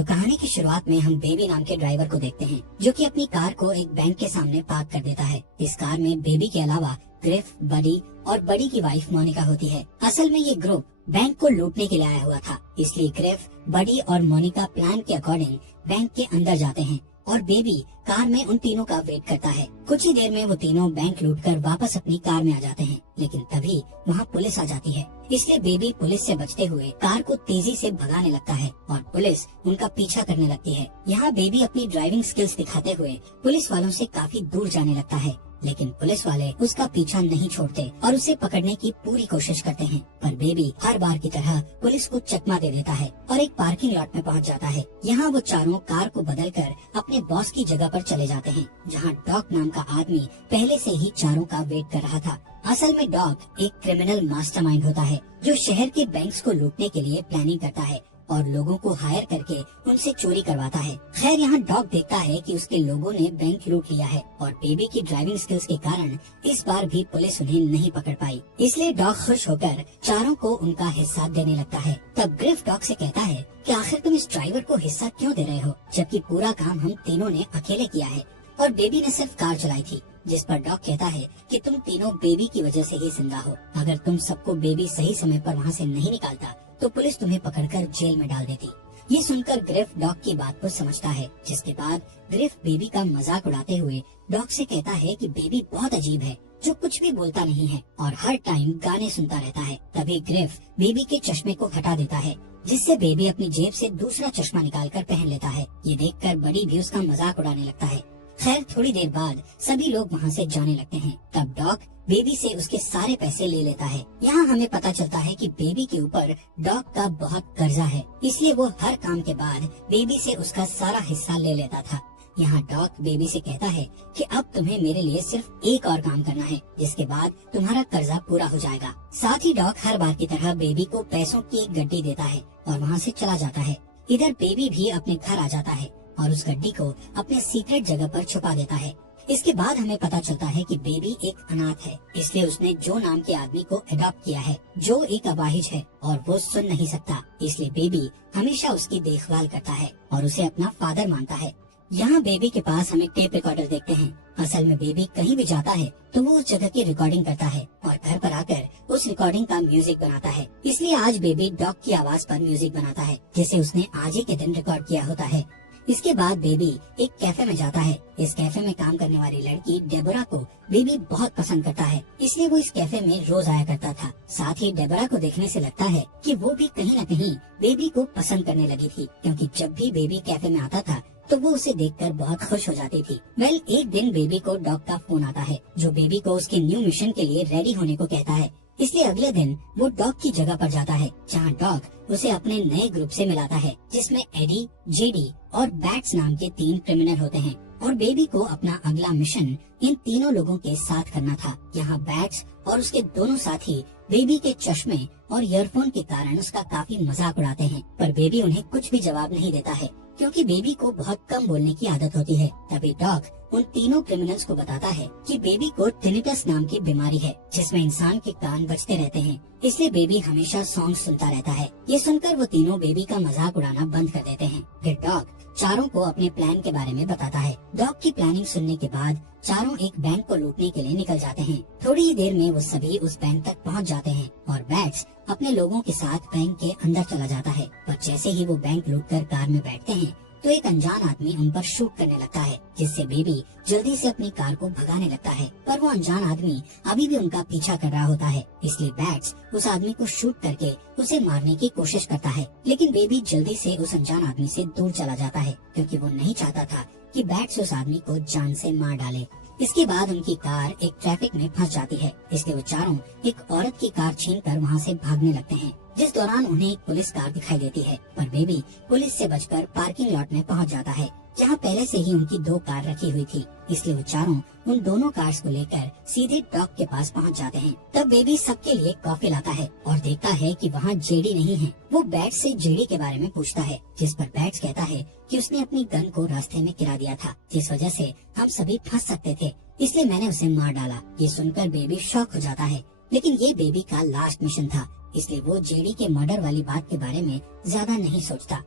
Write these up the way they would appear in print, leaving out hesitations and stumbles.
तो कहानी की शुरुआत में हम बेबी नाम के ड्राइवर को देखते हैं, जो कि अपनी कार को एक बैंक के सामने पार्क कर देता है। इस कार में बेबी के अलावा ग्रिफ, बडी और बडी की वाइफ मोनिका होती है। असल में ये ग्रुप बैंक को लूटने के लिए आया हुआ था, इसलिए ग्रिफ, बडी और मोनिका प्लान के अकॉर्डिंग बैंक के अंदर जाते हैं और बेबी कार में उन तीनों का वेट करता है। कुछ ही देर में वो तीनों बैंक लूटकर वापस अपनी कार में आ जाते हैं, लेकिन तभी वहाँ पुलिस आ जाती है। इसलिए बेबी पुलिस से बचते हुए कार को तेजी से भगाने लगता है और पुलिस उनका पीछा करने लगती है। यहाँ बेबी अपनी ड्राइविंग स्किल्स दिखाते हुए पुलिस वालों से काफी दूर जाने लगता है, लेकिन पुलिस वाले उसका पीछा नहीं छोड़ते और उसे पकड़ने की पूरी कोशिश करते हैं। पर बेबी हर बार की तरह पुलिस को चकमा दे देता है और एक पार्किंग लॉट में पहुंच जाता है। यहाँ वो चारों कार को बदलकर अपने बॉस की जगह पर चले जाते हैं, जहाँ डॉग नाम का आदमी पहले से ही चारों का वेट कर रहा था। असल में डॉग एक क्रिमिनल मास्टरमाइंड होता है, जो शहर के बैंक्स को लूटने के लिए प्लानिंग करता है और लोगों को हायर करके उनसे चोरी करवाता है। खैर यहाँ डॉग देखता है कि उसके लोगों ने बैंक लूट लिया है और बेबी की ड्राइविंग स्किल्स के कारण इस बार भी पुलिस उन्हें नहीं पकड़ पाई। इसलिए डॉग खुश होकर चारों को उनका हिस्सा देने लगता है। तब ग्रिफ डॉग से कहता है कि आखिर तुम इस ड्राइवर को हिस्सा क्यों दे रहे हो, जबकि पूरा काम हम तीनों ने अकेले किया है और बेबी ने सिर्फ कार चलाई थी। जिस पर डॉग कहता है कि तुम तीनों बेबी की वजह से ही जिंदा हो। अगर तुम सबको बेबी सही समय पर वहाँ से नहीं निकालता तो पुलिस तुम्हें पकड़कर जेल में डाल देती। ये सुनकर ग्रिफ डॉग की बात को समझता है, जिसके बाद ग्रिफ बेबी का मजाक उड़ाते हुए डॉग से कहता है कि बेबी बहुत अजीब है, जो कुछ भी बोलता नहीं है और हर टाइम गाने सुनता रहता है। तभी ग्रिफ बेबी के चश्मे को हटा देता है, जिससे बेबी अपनी जेब से दूसरा चश्मा निकालकर पहन लेता है। ये देखकर बड़ी भी उसका मजाक उड़ाने लगता है। खैर थोड़ी देर बाद सभी लोग वहाँ से जाने लगते हैं। तब डॉग बेबी से उसके सारे पैसे ले लेता है। यहाँ हमें पता चलता है कि बेबी के ऊपर डॉग का बहुत कर्जा है, इसलिए वो हर काम के बाद बेबी से उसका सारा हिस्सा ले लेता था। यहाँ डॉग बेबी से कहता है कि अब तुम्हें मेरे लिए सिर्फ एक और काम करना है, जिसके बाद तुम्हारा कर्जा पूरा हो जाएगा। साथ ही डॉग हर बार की तरह बेबी को पैसों की एक गड्डी देता है और वहाँ से चला जाता है। इधर बेबी भी अपने घर आ जाता है और उस गड्डी को अपने सीक्रेट जगह पर छुपा देता है। इसके बाद हमें पता चलता है कि बेबी एक अनाथ है, इसलिए उसने जो नाम के आदमी को अडॉप्ट किया है, जो एक अपाहिज है और वो सुन नहीं सकता। इसलिए बेबी हमेशा उसकी देखभाल करता है और उसे अपना फादर मानता है। यहाँ बेबी के पास हम एक टेप रिकॉर्डर देखते हैं। असल में बेबी कहीं भी जाता है तो वो उस जगह की रिकॉर्डिंग करता है और घर पर आकर उस रिकॉर्डिंग का म्यूजिक बनाता है। इसलिए आज बेबी डॉग की आवाज पर म्यूजिक बनाता है, जिसे उसने आज ही के दिन रिकॉर्ड किया होता है। इसके बाद बेबी एक कैफे में जाता है। इस कैफे में काम करने वाली लड़की डेबोरा को बेबी बहुत पसंद करता है, इसलिए वो इस कैफे में रोज आया करता था। साथ ही डेबोरा को देखने से लगता है कि वो भी कहीं न कहीं बेबी को पसंद करने लगी थी, क्योंकि जब भी बेबी कैफे में आता था तो वो उसे देखकर बहुत खुश हो जाती थी। एक दिन बेबी को डॉग का फोन आता है, जो बेबी को उसके न्यू मिशन के लिए रेडी होने को कहता है। इसलिए अगले दिन वो डॉग की जगह पर जाता है, जहाँ डॉग उसे अपने नए ग्रुप से मिलाता है, जिसमें एडी, जेडी और बैट्स नाम के 3 क्रिमिनल होते हैं और बेबी को अपना अगला मिशन इन तीनों लोगों के साथ करना था। यहाँ बैट्स और उसके दोनों साथी बेबी के चश्मे और ईयरफोन के कारण उसका काफी मजाक उड़ाते हैं, पर बेबी उन्हें कुछ भी जवाब नहीं देता है, क्योंकि बेबी को बहुत कम बोलने की आदत होती है। तभी डॉग उन तीनों क्रिमिनल्स को बताता है कि बेबी को टिनिटस नाम की बीमारी है, जिसमें इंसान के कान बजते रहते हैं, इसलिए बेबी हमेशा सॉन्ग सुनता रहता है। ये सुनकर वो तीनों बेबी का मजाक उड़ाना बंद कर देते हैं। फिर डॉग चारों को अपने प्लान के बारे में बताता है। डॉग की प्लानिंग सुनने के बाद चारों एक बैंक को लूटने के लिए निकल जाते हैं। थोड़ी ही देर में वो सभी उस बैंक तक पहुंच जाते हैं और बैट्स अपने लोगों के साथ बैंक के अंदर चला जाता है। पर जैसे ही वो बैंक लूटकर कार में बैठते हैं तो एक अनजान आदमी उन पर शूट करने लगता है, जिससे बेबी जल्दी से अपनी कार को भगाने लगता है। पर वो अनजान आदमी अभी भी उनका पीछा कर रहा होता है, इसलिए बैट्स उस आदमी को शूट करके उसे मारने की कोशिश करता है। लेकिन बेबी जल्दी से उस अनजान आदमी से दूर चला जाता है, क्योंकि वो नहीं चाहता था कि बैट्स उस आदमी को जान से मार डाले। इसके बाद उनकी कार एक ट्रैफिक में फंस जाती है, इसलिए वो चारों एक औरत की कार छीनकर वहाँ से भागने लगते हैं, जिस दौरान उन्हें एक पुलिस कार दिखाई देती है। पर बेबी पुलिस से बचकर पार्किंग लॉट में पहुँच जाता है, जहाँ पहले से ही उनकी 2 कार रखी हुई थी। इसलिए वो चारों उन दोनों कार्स को लेकर सीधे डॉग के पास पहुँच जाते हैं। तब बेबी सबके लिए कॉफी लाता है और देखता है कि वहाँ जेडी नहीं है। वो बैट्स से जेडी के बारे में पूछता है, जिस पर बैट्स कहता है कि उसने अपनी गन को रास्ते में गिरा दिया था, जिस वजह से हम सभी फंस सकते थे, इसलिए मैंने उसे मार डाला। ये सुनकर बेबी शॉक हो जाता है, लेकिन ये बेबी का लास्ट मिशन था, इसलिए वो जेडी के मर्डर वाली बात के बारे में ज्यादा नहीं सोचता।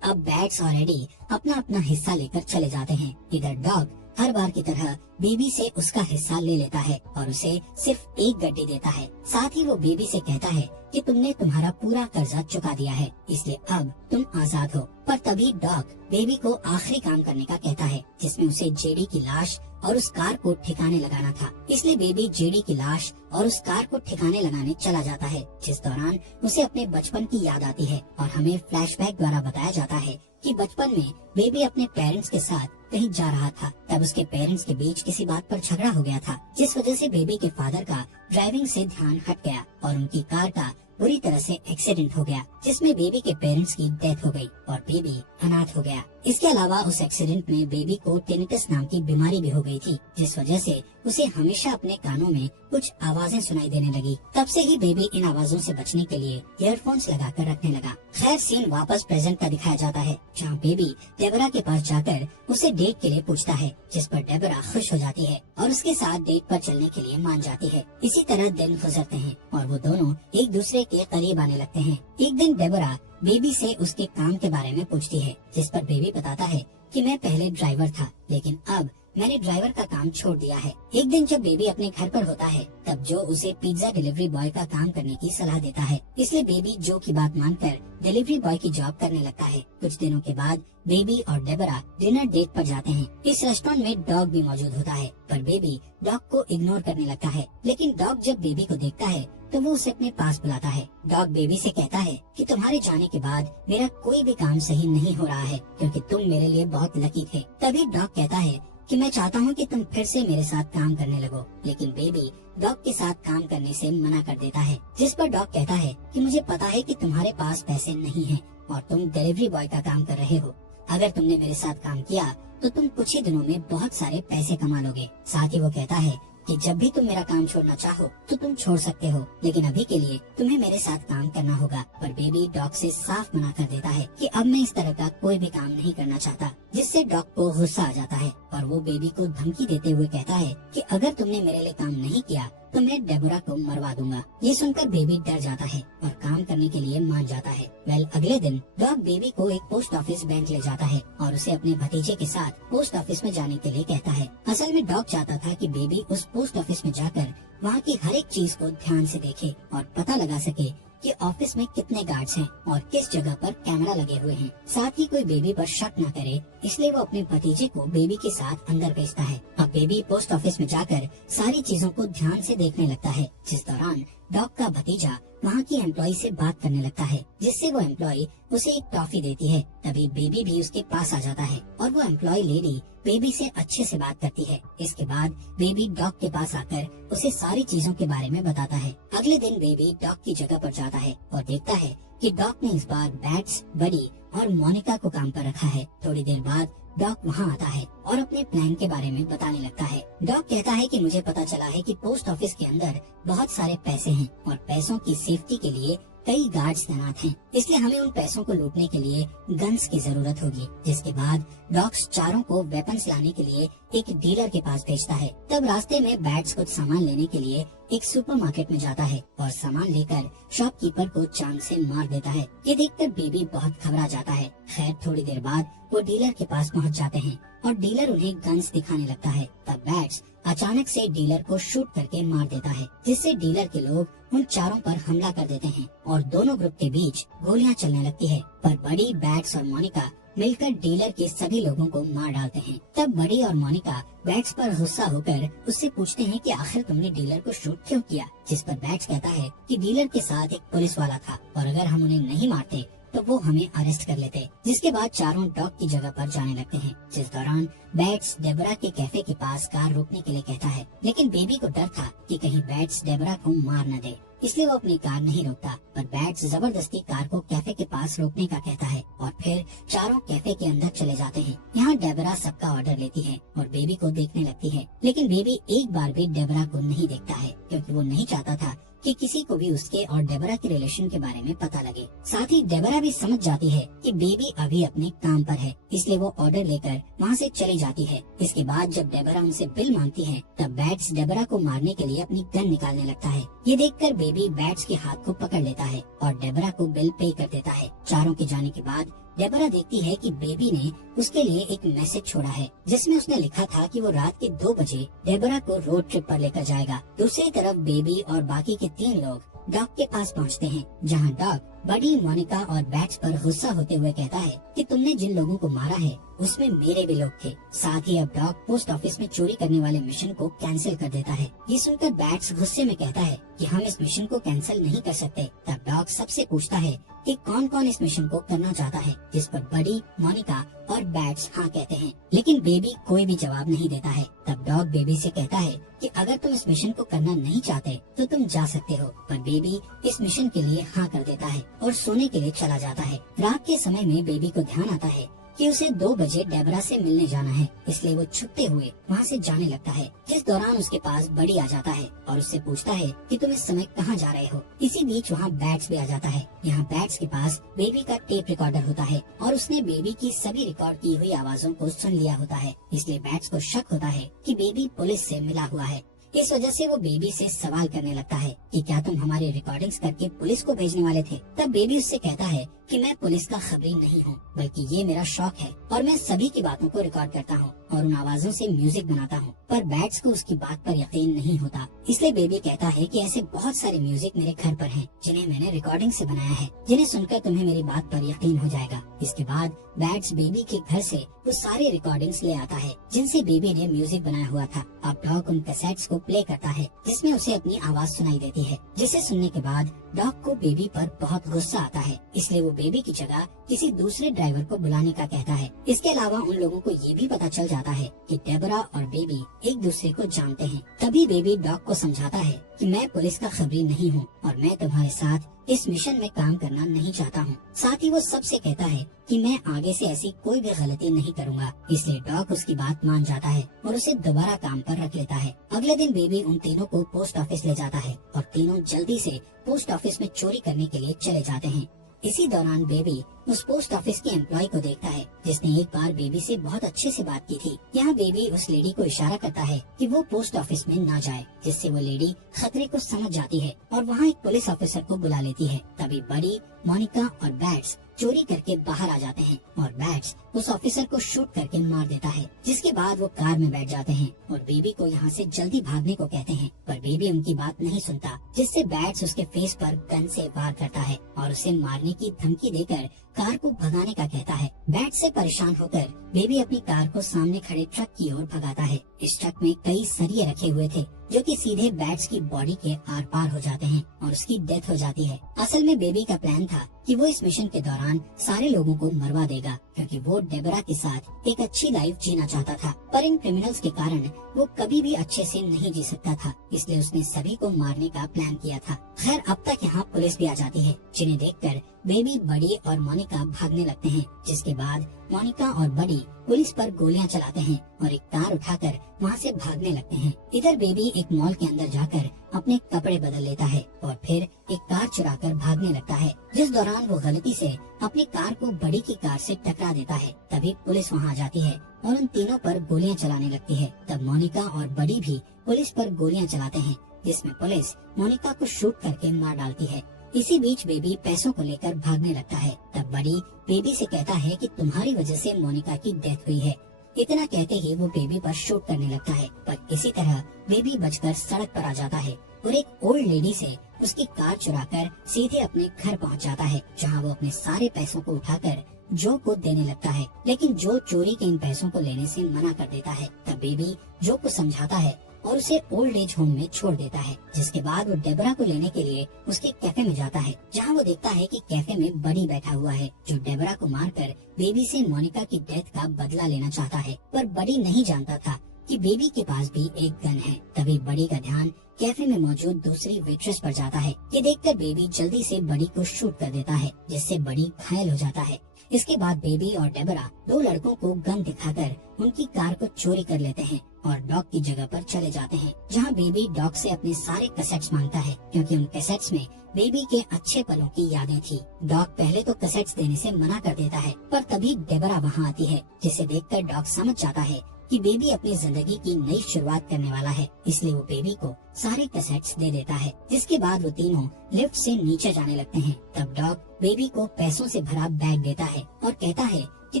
अब बैट्स और एडी अपना अपना हिस्सा लेकर चले जाते हैं। इधर डॉग हर बार की तरह बेबी से उसका हिस्सा ले लेता है और उसे सिर्फ एक गड्डी देता है। साथ ही वो बेबी से कहता है कि तुमने तुम्हारा पूरा कर्जा चुका दिया है, इसलिए अब तुम आजाद हो। पर तभी डॉग बेबी को आखिरी काम करने का कहता है, जिसमें उसे जेडी की लाश और उस कार को ठिकाने लगाना था। इसलिए बेबी जेडी की लाश और उस कार को ठिकाने लगाने चला जाता है, जिस दौरान उसे अपने बचपन की याद आती है और हमें फ्लैशबैक द्वारा बताया जाता है कि बचपन में बेबी अपने पेरेंट्स के साथ कहीं जा रहा था। तब उसके पेरेंट्स के बीच किसी बात पर झगड़ा हो गया था, जिस वजह से बेबी के फादर का ड्राइविंग से ध्यान हट गया और उनकी कार का बुरी तरह से एक्सीडेंट हो गया, जिसमें बेबी के पेरेंट्स की डेथ हो गई और बेबी अनाथ हो गया। इसके अलावा उस एक्सीडेंट में बेबी को टिनिटस नाम की बीमारी भी हो गई थी, जिस वजह से उसे हमेशा अपने कानों में कुछ आवाजें सुनाई देने लगी। तब से ही बेबी इन आवाजों से बचने के लिए ईयरफोन्स लगाकर रखने लगा। खैर सीन वापस प्रेजेंट का दिखाया जाता है, जहाँ बेबी डेबरा के पास जाकर उसे डेट के लिए पूछता है, जिस पर डेबरा खुश हो जाती है और उसके साथ डेट पर चलने के लिए मान जाती है। इसी तरह दिन गुजरते हैं और वो दोनों एक दूसरे के करीब आने लगते हैं। एक दिन डेबरा बेबी से उसके काम के बारे में पूछती है, जिस पर बेबी बताता है कि मैं पहले ड्राइवर था, लेकिन अब मैंने ड्राइवर का काम छोड़ दिया है। एक दिन जब बेबी अपने घर पर होता है, तब जो उसे पिज्जा डिलीवरी बॉय का काम करने की सलाह देता है, इसलिए बेबी जो की बात मानकर डिलीवरी बॉय की जॉब करने लगता है। कुछ दिनों के बाद बेबी और डेबरा डिनर डेट पर जाते हैं। इस रेस्टोरेंट में डॉग भी मौजूद होता है, पर बेबी डॉग को इग्नोर करने लगता है। लेकिन डॉग जब बेबी को देखता है तो वो उसे अपने पास बुलाता है। डॉग बेबी से कहता है कि तुम्हारे जाने के बाद मेरा कोई भी काम सही नहीं हो रहा है, क्योंकि तुम मेरे लिए बहुत लकी थे। तभी डॉग कहता है कि मैं चाहता हूँ कि तुम फिर से मेरे साथ काम करने लगो, लेकिन बेबी डॉग के साथ काम करने से मना कर देता है। जिस पर डॉग कहता है कि मुझे पता है कि तुम्हारे पास पैसे नहीं हैं और तुम डिलीवरी बॉय का काम कर रहे हो। अगर तुमने मेरे साथ काम किया तो तुम कुछ ही दिनों में बहुत सारे पैसे कमा लोगे। साथ ही वो कहता है कि जब भी तुम मेरा काम छोड़ना चाहो तो तुम छोड़ सकते हो, लेकिन अभी के लिए तुम्हें मेरे साथ काम करना होगा। पर बेबी डॉग से साफ मना कर देता है कि अब मैं इस तरह का कोई भी काम नहीं करना चाहता, जिससे डॉग को गुस्सा आ जाता है और वो बेबी को धमकी देते हुए कहता है कि अगर तुमने मेरे लिए काम नहीं किया तो मैं डेबोरा को मरवा दूंगा। ये सुनकर बेबी डर जाता है और काम करने के लिए मान जाता है। अगले दिन डॉग बेबी को एक पोस्ट ऑफिस बैंक ले जाता है और उसे अपने भतीजे के साथ पोस्ट ऑफिस में जाने के लिए कहता है। असल में डॉग चाहता था कि बेबी उस पोस्ट ऑफिस में जाकर वहाँ की हर एक चीज को ध्यान से देखे और पता लगा सके कि ऑफिस में कितने गार्ड्स हैं और किस जगह पर कैमरा लगे हुए हैं। साथ ही कोई बेबी पर शक न करे, इसलिए वो अपने भतीजे को बेबी के साथ अंदर भेजता है। अब बेबी पोस्ट ऑफिस में जाकर सारी चीजों को ध्यान से देखने लगता है, जिस दौरान डॉग का भतीजा वहाँ की एम्प्लॉय से बात करने लगता है, जिससे वो एम्प्लॉय उसे एक टॉफी देती है। तभी बेबी भी उसके पास आ जाता है और वो एम्प्लॉय लेडी बेबी से अच्छे से बात करती है। इसके बाद बेबी डॉग के पास आकर उसे सारी चीजों के बारे में बताता है। अगले दिन बेबी डॉग की जगह पर जाता है और देखता है कि डॉग ने इस बार बैट्स, बडी और मोनिका को काम पर रखा है। थोड़ी देर बाद डॉग वहाँ आता है और अपने प्लान के बारे में बताने लगता है। डॉग कहता है कि मुझे पता चला है कि पोस्ट ऑफिस के अंदर बहुत सारे पैसे हैं और पैसों की सेफ्टी के लिए कई गार्ड्स तैनात हैं, इसलिए हमें उन पैसों को लूटने के लिए गन्स की जरूरत होगी। जिसके बाद डॉग्स चारों को वेपन्स लाने के लिए एक डीलर के पास भेजता है। तब रास्ते में बैट्स कुछ सामान लेने के लिए एक सुपरमार्केट में जाता है और सामान लेकर शॉपकीपर को चांद से मार देता है। ये देखकर बेबी बहुत घबरा जाता है। खैर थोड़ी देर बाद वो डीलर के पास पहुंच जाते हैं और डीलर उन्हें गन्स दिखाने लगता है। तब बैट्स अचानक से डीलर को शूट करके मार देता है, जिससे डीलर के लोग उन चारों पर हमला कर देते हैं और दोनों ग्रुप के बीच गोलियां चलने लगती है। पर बडी, बैट्स और मोनिका मिलकर डीलर के सभी लोगों को मार डालते हैं। तब बडी और मोनिका बैट्स पर गुस्सा होकर उससे पूछते हैं कि आखिर तुमने डीलर को शूट क्यों किया। जिस पर बैट्स कहता है कि डीलर के साथ एक पुलिस वाला था और अगर हम उन्हें नहीं मारते तो वो हमें अरेस्ट कर लेते। जिसके बाद चारों डॉग की जगह पर जाने लगते हैं। जिस दौरान बैट्स डेबरा के कैफे के पास कार रोकने के लिए कहता है, लेकिन बेबी को डर था कि कहीं बैट्स डेबरा को मार न दे, इसलिए वो अपनी कार नहीं रोकता। पर बैट्स जबरदस्ती कार को कैफे के पास रोकने का कहता है और फिर चारों कैफे के अंदर चले जाते हैं। यहाँ डेबरा सबका ऑर्डर लेती है और बेबी को देखने लगती है, लेकिन बेबी एक बार भी डेबरा को नहीं देखता है, क्योंकि वो नहीं चाहता था कि किसी को भी उसके और डेबरा के रिलेशन के बारे में पता लगे। साथ ही डेबरा भी समझ जाती है कि बेबी अभी अपने काम पर है, इसलिए वो ऑर्डर लेकर वहाँ से चली जाती है। इसके बाद जब डेबरा उनसे बिल मांगती है तब बैट्स डेबरा को मारने के लिए अपनी गन निकालने लगता है। ये देखकर बेबी बैट्स के हाथ को पकड़ लेता है और डेबरा को बिल पे कर देता है। चारों के जाने के बाद डेबरा देखती है कि बेबी ने उसके लिए एक मैसेज छोड़ा है जिसमें उसने लिखा था कि वो रात के 2 बजे डेबरा को रोड ट्रिप पर लेकर जाएगा। दूसरी तरफ बेबी और बाकी के 3 लोग डॉग के पास पहुंचते हैं, जहां डॉग बडी, मोनिका और बैट्स पर गुस्सा होते हुए कहता है कि तुमने जिन लोगों को मारा है उसमें मेरे भी लोग थे। साथ ही अब डॉग पोस्ट ऑफिस में चोरी करने वाले मिशन को कैंसिल कर देता है। ये सुनकर बैट्स गुस्से में कहता है कि हम इस मिशन को कैंसिल नहीं कर सकते। तब डॉग सबसे पूछता है कि कौन कौन इस मिशन को करना चाहता है, जिस पर बडी, मोनिका और बैट्स हाँ कहते हैं, लेकिन बेबी कोई भी जवाब नहीं देता है। तब डॉग बेबी से कहता है कि अगर तुम इस मिशन को करना नहीं चाहते तो तुम जा सकते हो, पर बेबी इस मिशन के लिए हाँ कर देता है और सोने के लिए चला जाता है। रात के समय में बेबी को ध्यान आता है कि उसे 2 बजे डेबरा से मिलने जाना है, इसलिए वो छुपते हुए वहाँ से जाने लगता है। जिस दौरान उसके पास बडी आ जाता है और उससे पूछता है कि तुम इस समय कहाँ जा रहे हो। इसी बीच वहाँ बैट्स भी आ जाता है। यहाँ बैट्स के पास बेबी का टेप रिकॉर्डर होता है और उसने बेबी की सभी रिकॉर्ड की हुई आवाजों को सुन लिया होता है, इसलिए बैट्स को शक होता है कि बेबी पुलिस से मिला हुआ है। इस वजह से वो बेबी से सवाल करने लगता है कि क्या तुम हमारी रिकॉर्डिंग्स करके पुलिस को भेजने वाले थे। तब बेबी उससे कहता है कि मैं पुलिस का खबरी नहीं हूँ, बल्कि ये मेरा शौक है और मैं सभी की बातों को रिकॉर्ड करता हूँ और उन आवाजों से म्यूजिक बनाता हूँ। पर बैट्स को उसकी बात पर यकीन नहीं होता, इसलिए बेबी कहता है कि ऐसे बहुत सारे म्यूजिक मेरे घर पर हैं, जिन्हें मैंने रिकॉर्डिंग से बनाया है, जिन्हें सुनकर तुम्हें मेरी बात पर यकीन हो जाएगा। इसके बाद बैट्स बेबी के घर से वो सारे रिकॉर्डिंग्स ले आता है जिनसे बेबी ने म्यूजिक बनाया हुआ था। अब डॉग उन कैसेट्स को प्ले करता है जिसमें उसे अपनी आवाज सुनाई देती है, जिसे सुनने के बाद डॉग को बेबी पर बहुत गुस्सा आता है, इसलिए वो बेबी की जगह किसी दूसरे ड्राइवर को बुलाने का कहता है। इसके अलावा उन लोगों को ये भी पता चल जाता है कि डेबरा और बेबी एक दूसरे को जानते हैं। तभी बेबी डॉग को समझाता है कि मैं पुलिस का खबरी नहीं हूँ और मैं तुम्हारे साथ इस मिशन में काम करना नहीं चाहता हूँ। साथ ही वो सबसे कहता है कि मैं आगे से ऐसी कोई भी गलती नहीं करूँगा, इसलिए डॉग उसकी बात मान जाता है और उसे दोबारा काम पर रख लेता है। अगले दिन बेबी उन तीनों को पोस्ट ऑफिस ले जाता है और तीनों जल्दी से पोस्ट ऑफिस में चोरी करने के लिए चले जाते हैं। इसी दौरान बेबी उस पोस्ट ऑफिस के एम्प्लॉय को देखता है जिसने एक बार बेबी से बहुत अच्छे से बात की थी। यहाँ बेबी उस लेडी को इशारा करता है कि वो पोस्ट ऑफिस में ना जाए, जिससे वो लेडी खतरे को समझ जाती है और वहाँ एक पुलिस ऑफिसर को बुला लेती है। तभी बडी, मोनिका और बैट्स चोरी करके बाहर आ जाते हैं और बैट्स उस ऑफिसर को शूट करके मार देता है, जिसके बाद वो कार में बैठ जाते हैं और बेबी को यहाँ से जल्दी भागने को कहते हैं, पर बेबी उनकी बात नहीं सुनता, जिससे बैट्स उसके फेस पर गन से वार करता है और उसे मारने की धमकी देकर कार को भगाने का कहता है। बैट से परेशान होकर बेबी अपनी कार को सामने खड़े ट्रक की ओर भगाता है। इस ट्रक में कई सरिये रखे हुए थे जो कि सीधे बैट्स की बॉडी के आर पार हो जाते हैं और उसकी डेथ हो जाती है। असल में बेबी का प्लान था कि वो इस मिशन के दौरान सारे लोगों को मरवा देगा, क्योंकि वो डेबरा के साथ एक अच्छी लाइफ जीना चाहता था, पर इन क्रिमिनल्स के कारण वो कभी भी अच्छे से नहीं जी सकता था, इसलिए उसने सभी को मारने का प्लान किया था। खैर, अब तक यहाँ पुलिस भी आ जाती है, जिन्हें देखकर बेबी, बडी और मोनिका भागने लगते हैं, जिसके बाद मोनिका और बडी पुलिस पर गोलियां चलाते हैं और एक कार उठाकर वहाँ से भागने लगते हैं। इधर बेबी एक मॉल के अंदर जाकर अपने कपड़े बदल लेता है और फिर एक कार चुराकर भागने लगता है, जिस दौरान वो गलती से अपनी कार को बडी की कार से टकरा देता है। तभी पुलिस वहाँ आ जाती है और उन तीनों पर गोलियां चलाने लगती है। तब मोनिका और बडी भी पुलिस पर गोलियां चलाते हैं, जिसमें पुलिस मोनिका को शूट करके मार डालती है। इसी बीच बेबी पैसों को लेकर भागने लगता है। तब बडी बेबी से कहता है कि तुम्हारी वजह से मोनिका की डेथ हुई है। इतना कहते ही वो बेबी पर शूट करने लगता है, पर इसी तरह बेबी बचकर सड़क पर आ जाता है और एक ओल्ड लेडी से उसकी कार चुराकर सीधे अपने घर पहुंच जाता है, जहां वो अपने सारे पैसों को उठाकर जो को देने लगता है, लेकिन जो चोरी के इन पैसों को लेने से मना कर देता है। तब बेबी जो को समझाता है और उसे ओल्ड एज होम में छोड़ देता है, जिसके बाद वो डेबरा को लेने के लिए उसके कैफे में जाता है, जहां वो देखता है कि कैफे में बडी बैठा हुआ है, जो डेबरा को मारकर बेबी से मोनिका की डेथ का बदला लेना चाहता है। पर बडी नहीं जानता था कि बेबी के पास भी एक गन है। तभी बडी का ध्यान कैफे में मौजूद दूसरी वेट्रेस पर जाता है। ये देखकर बेबी जल्दी से बडी को शूट कर देता है, जिससे बडी घायल हो जाता है। इसके बाद बेबी और डेबरा दो लड़कों को गन दिखाकर उनकी कार को चोरी कर लेते हैं और डॉग की जगह पर चले जाते हैं, जहाँ बेबी डॉग से अपने सारे कैसेट्स मांगता है, क्योंकि उन कैसेट्स में बेबी के अच्छे पलों की यादें थी। डॉग पहले तो कैसेट्स देने से मना कर देता है, पर तभी डेबरा वहाँ आती है, जिसे देखकर डॉग समझ जाता है कि बेबी अपनी जिंदगी की नई शुरुआत करने वाला है, इसलिए वो बेबी को सारे कैसेट्स दे देता है। जिसके बाद वो तीनों लिफ्ट से नीचे जाने लगते हैं। तब डॉग बेबी को पैसों से भरा बैग देता है और कहता है कि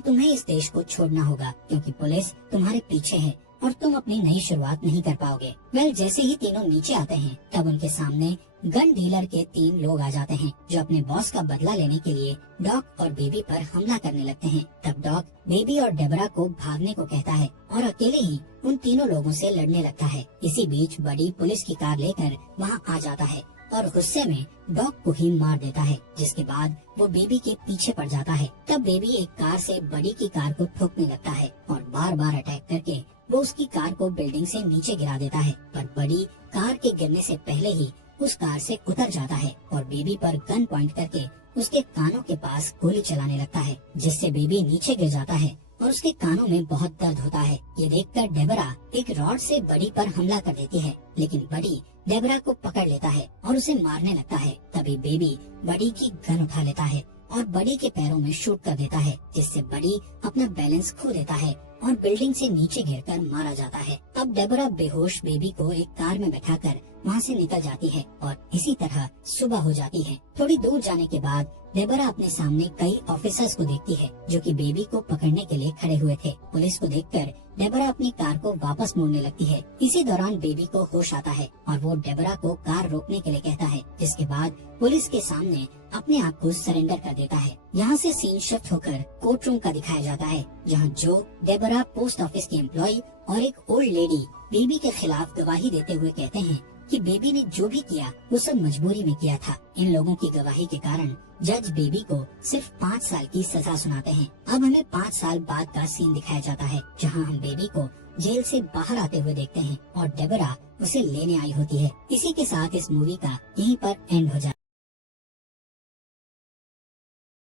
तुम्हें इस देश को छोड़ना होगा, क्योंकि पुलिस तुम्हारे पीछे है और तुम अपनी नई शुरुआत नहीं कर पाओगे। वेल, जैसे ही तीनों नीचे आते हैं, तब उनके सामने गन डीलर के 3 लोग आ जाते हैं, जो अपने बॉस का बदला लेने के लिए डॉग और बेबी पर हमला करने लगते हैं। तब डॉग बेबी और डेबरा को भागने को कहता है और अकेले ही उन तीनों लोगों से लड़ने लगता है। इसी बीच बड़ी पुलिस की कार लेकर वहाँ आ जाता है और गुस्से में डॉग को ही मार देता है, जिसके बाद वो बेबी के पीछे पड़ जाता है। तब बेबी एक कार से बड़ी की कार को ठोकने लगता है और बार बार अटैक करके वो उसकी कार को बिल्डिंग से नीचे गिरा देता है, पर बड़ी कार के गिरने से पहले ही उस कार से उतर जाता है और बेबी पर गन पॉइंट करके उसके कानों के पास गोली चलाने लगता है, जिससे बेबी नीचे गिर जाता है और उसके कानों में बहुत दर्द होता है। ये देखकर डेबरा एक रॉड से बड़ी पर हमला कर देती है, लेकिन बड़ी डेबरा को पकड़ लेता है और उसे मारने लगता है। तभी बेबी बड़ी की गन उठा लेता है और बड़ी के पैरों में शूट कर देता है, जिससे बड़ी अपना बैलेंस खो देता है और बिल्डिंग से नीचे गिरकर मारा जाता है। अब डेबरा बेहोश बेबी को एक कार में बैठाकर वहाँ से निकल जाती है और इसी तरह सुबह हो जाती है। थोड़ी दूर जाने के बाद डेबरा अपने सामने कई ऑफिसर्स को देखती है, जो कि बेबी को पकड़ने के लिए खड़े हुए थे। पुलिस को देखकर डेबरा अपनी कार को वापस मोड़ने लगती है। इसी दौरान बेबी को होश आता है और वो डेबरा को कार रोकने के लिए कहता है, जिसके बाद पुलिस के सामने अपने आप को सरेंडर कर देता है। यहाँ से सीन शिफ्ट होकर कोर्ट रूम का दिखाया जाता है, जहाँ जो डेबरा पोस्ट ऑफिस की एम्प्लॉय और एक ओल्ड लेडी बेबी के खिलाफ गवाही देते हुए कहते हैं कि बेबी ने जो भी किया वो सब मजबूरी में किया था। इन लोगों की गवाही के कारण जज बेबी को सिर्फ 5 साल की सजा सुनाते हैं। अब हमें 5 साल बाद का सीन दिखाया जाता है, जहां हम बेबी को जेल से बाहर आते हुए देखते हैं और डेबरा उसे लेने आई होती है। इसी के साथ इस मूवी का यहीं पर एंड हो जाता है।